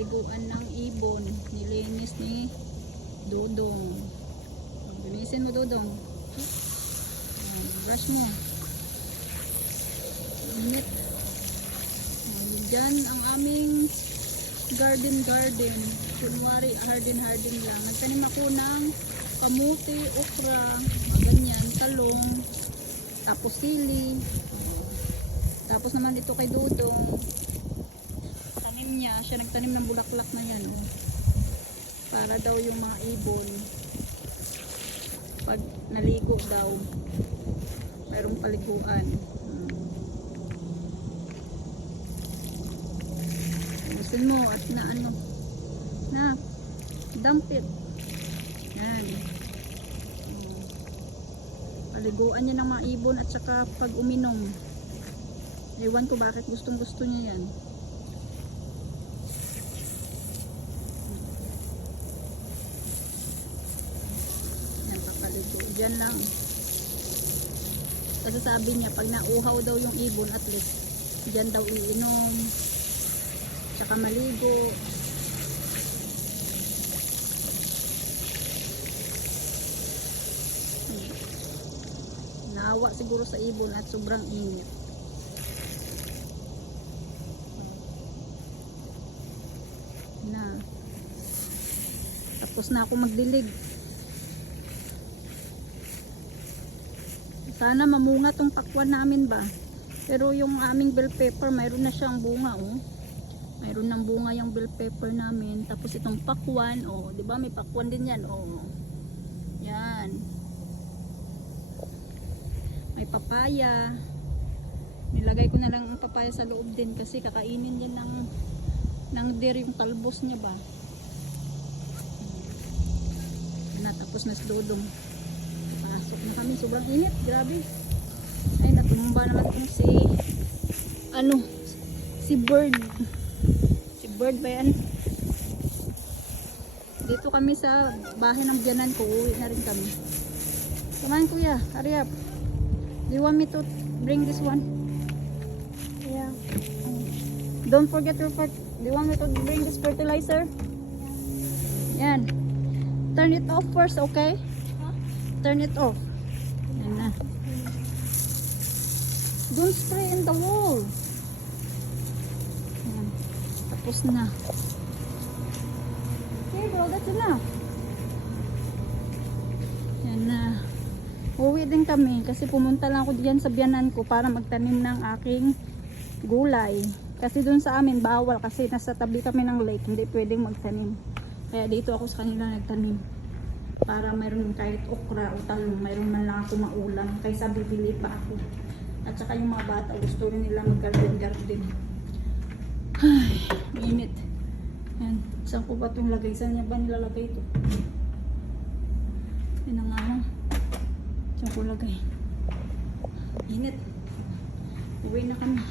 paliguan ng ibon. Nilinis ni Dodong. Linisin mo, Dodong. Brush mo. Init. Diyan ang aming garden. Kunwari harden lang. Nagtanim ako ng kamuti, okra, ganyan, talong, tapos sili. Tapos naman ito kay Dodong, tanim niya, siya nagtanim ng bulaklak na yan, oh. Para daw yung mga ibon pag naligo daw mayroong paliguan. Gusin mo at na dump it. Yan. Paliguan niya ng mga ibon at saka pag uminom. Ewan ko bakit gustong gusto niya yan. Yan, papaligo. Diyan lang. Kasi sabi niya pag nauhaw daw yung ibon, at least diyan daw iinom. Tsaka maligo. Naawa siguro sa ibon at sobrang init. Na. Tapos na ako magdilig. Sana mamunga tong pakwan namin ba. Pero yung aming bell pepper, mayroon na siyang bunga, oh. Mayroon ng bunga yung bell pepper namin. Tapos itong pakwan, oh, 'di ba may pakwan din 'yan, oh. Yan. May papaya. Nilagay ko na lang ang papaya sa loob din kasi kakainin din ng deer yung talbos niya ba. Na tapos na si Dodong. Pasok na kami, sobrang init, grabe. Ay, natumba naman itong si Bird. Bird ba yan? Dito kami sa bahay ng biyanan ko. Uwi na rin kami. Come on, kuya, hurry up. Do you want me to bring this one? Yeah. Don't forget your do you want me to bring this fertilizer? Yan. Turn it off first, okay? Turn it off. Yan na. Don't spray in the wall. Yan. Tapos na. Okay, bro, that's enough. Yan na. Uwi din kami kasi pumunta lang ako diyan sa biyanan ko para magtanim ng aking gulay. Kasi dun sa amin bawal kasi nasa tabi kami ng lake, hindi pwedeng magtanim. Kaya dito ako sa kanila nagtanim. Para mayroon kahit okra o talong, mayroon man lang ako maulam kaysa bibili pa ako. At saka yung mga bata gusto rin nila mag-garden. Ay, init. Yan. Saan ko ba itong lagay? Saan niya ba nilalagay ito? Yan ang ano. Saan ko lagay? Init. Uwi na kami.